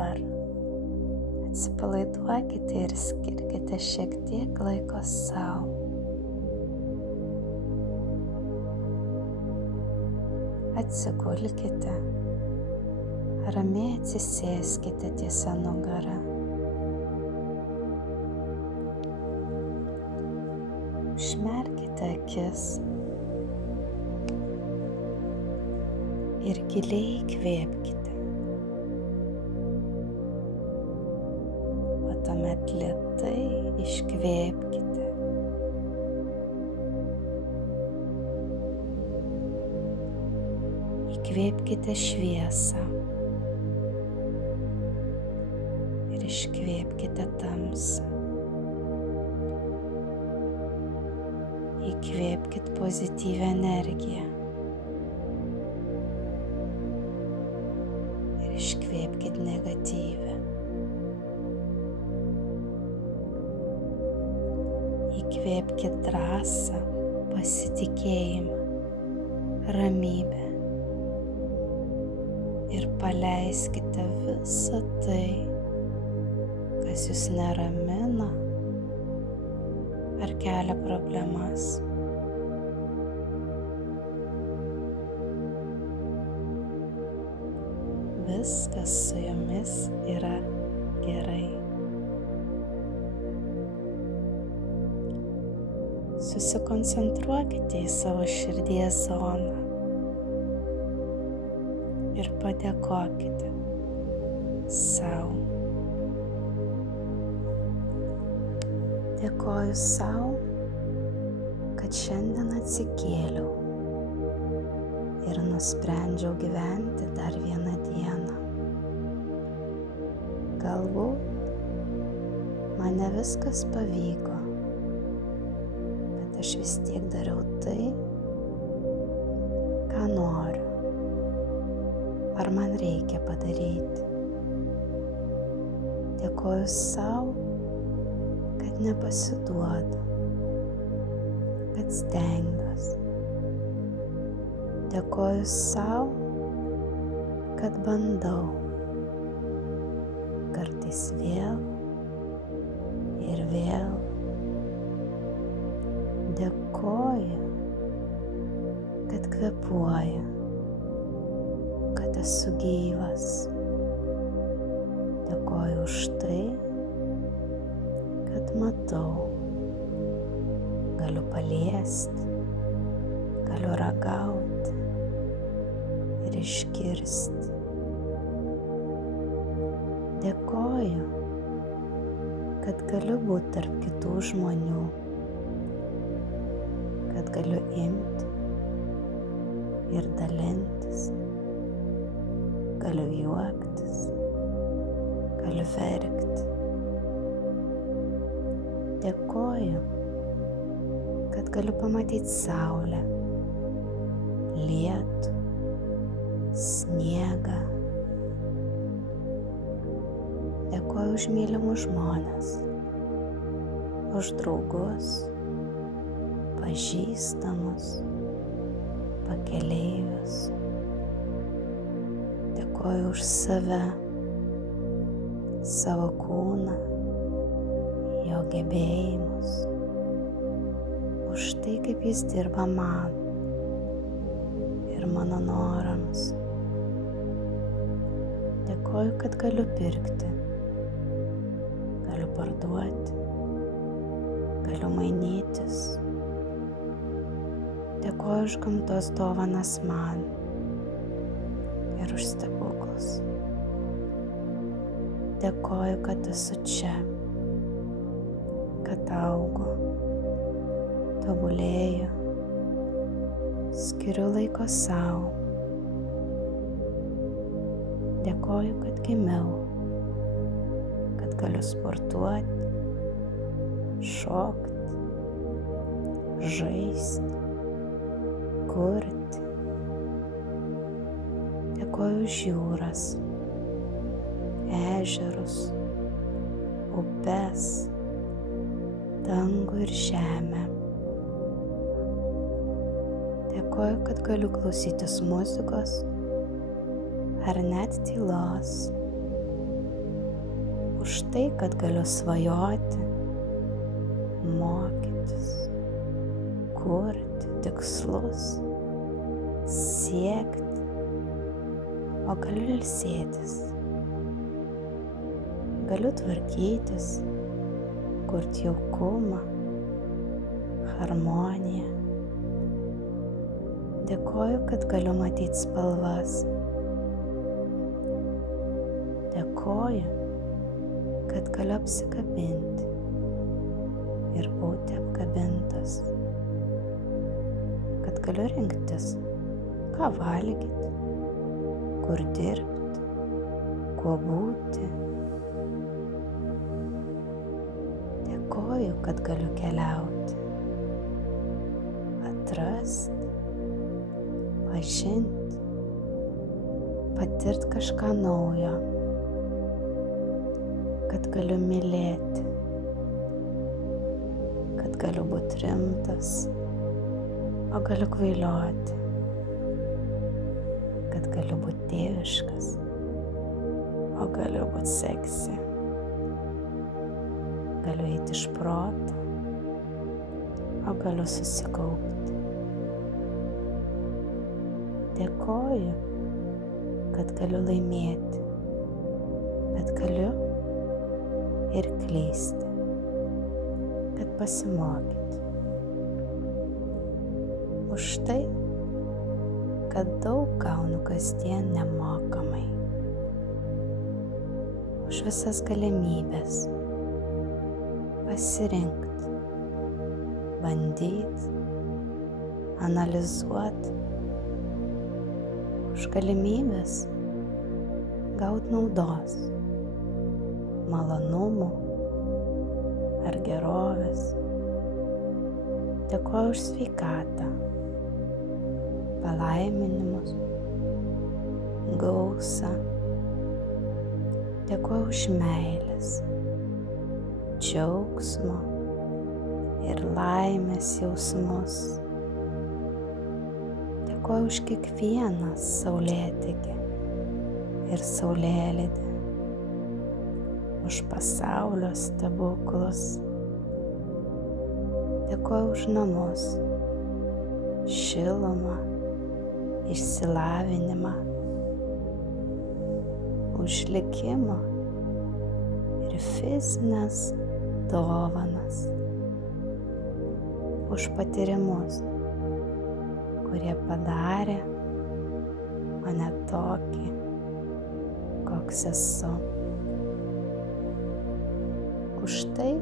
dabar. Atsipalaiduokite ir skirkite šiek tiek laiko sau. Atsigulkite, ramiai atsisėskite tiesia nugara. Užmerkite akis ir giliai įkvėpkite, o tuomet lėtai iškvėpkite. Įkvėpkite šviesą ir iškvėpkite tamsą. Įkvėpkit pozityvią energiją ir iškvėpkit negatyvę. Įkvėpkit drąsą, pasitikėjimą, ramybę ir paleiskite visą tai, kas jūs neramina ar kelia problemas. Viskas su jumis yra gerai. Susikoncentruokite į savo širdies zoną ir padėkokite sau. Dėkoju sau, kad šiandien atsikėliau ir nusprendžiau gyventi dar vieną dieną. Galbūt man ne viskas pavyko, bet aš vis tiek dariau tai, ką noriu, ar man reikia padaryti. Dėkoju sau, kad nepasiduodu, kad stengiuosi. Dėkoju sau, kad bandau, kartais vėl ir vėl. Dėkoju, kad kvėpuoju, kad esu gyvas. Dėkoju už tai, kad matau, galiu paliesti, galiu ragauti ir išgirsti. Dėkoju, kad galiu būti tarp kitų žmonių, kad galiu imti ir dalintis, galiu juoktis, galiu verkti. Dėkoju, kad galiu pamatyti saulę, lietų, sniegą. Dėkoju už mylimus žmones, už draugus, pažįstamus, pakeleivius. Dėkoju už save, savo kūną, jo gebėjimus, už tai, kaip jis dirba man ir mano norams. Dėkoju, kad galiu pirkti, galiu parduoti, galiu mainytis. Dėkoju už gamtos dovanas man ir už stebuklus. Dėkoju, kad esu čia, kad augu, tobulėju, skiriu laiko sau. Dėkoju, kad gimiau, kad galiu sportuoti, šokti, žaisti, kurti. Dėkoju už jūras, ežerus, upes, dangų ir žemę. Dėkoju, kad galiu klausytis muzikos ar net tylos už tai, kad galiu svajoti, mokytis, kurti tikslus, siekti, o galiu ilsėtis. Galiu tvarkytis, kurti jaukumą, harmoniją. Dėkoju, kad galiu matyti spalvas. Dėkoju, kad galiu apsikabinti ir būti apkabintas. Kad galiu rinktis, ką valgyti, kur dirbti, kuo būti. Dėkoju, kad galiu keliauti, atrasti, pažinti, patirti kažką naujo, kad galiu mylėti, kad galiu būti rimtas, o galiu kvailioti, kad galiu būti tėviškas, o galiu būti seksi. Galiu eiti iš proto, o galiu susikaupti. Dėkoju, kad galiu laimėti, bet galiu ir klysti, kad pasimokyti. Už tai, kad daug gaunu kasdien nemokamai. Už visas galimybės pasirinkti, bandyti, analizuoti. Už galimybės gauti naudos, malonumų ar gerovės. Dėkoju už sveikatą, palaiminimus, gausą. Dėkoju už meilės, džiaugsmo ir laimės jausmus. Dėkoju už kiekvieną saulėtekį ir saulėlydį, už pasaulio stebuklus. Dėkoju už namus, šilumą, išsilavinimą, už likimą ir fizinės dovanas, už patyrimus, kurie padarė mane tokį, koks esu. Už tai,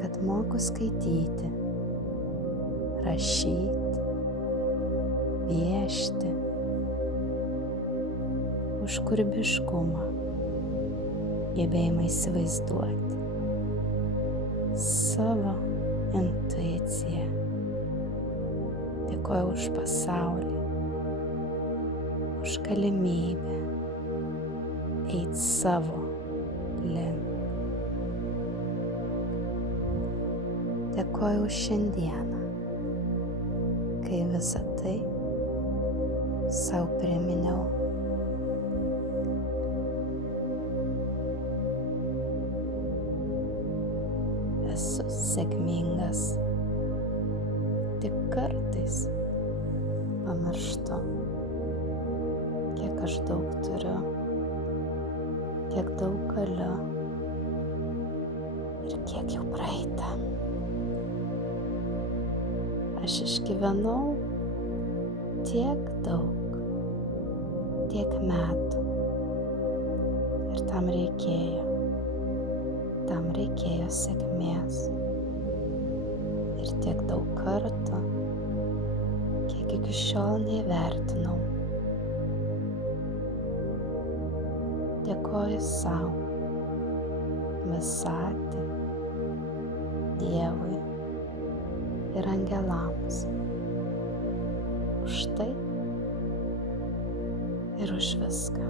kad moku skaityti, rašyti, piešti, už kūrybiškumą, gebėjimą įsivaizduoti savo intuiciją. Dėkoju už pasaulį, už galimybę eiti savo link. Dėkoju už šiandieną, kai visą tai sau priminiau. Esu sėkmingas, tik kartais pamirštu, kiek aš daug turiu, kiek daug galiu ir kiek jau praeita. Aš išgyvenau tiek daug, tiek metų ir tam reikėjo sėkmės ir tiek daug kartų, kiek iki šiol neįvertinau. Dėkoju sau, Visatai, Dievui ir angelams už tai ir už viską.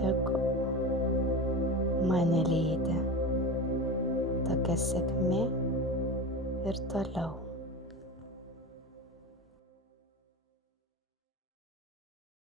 Tegu mane lydi tokia sėkmė ir toliau.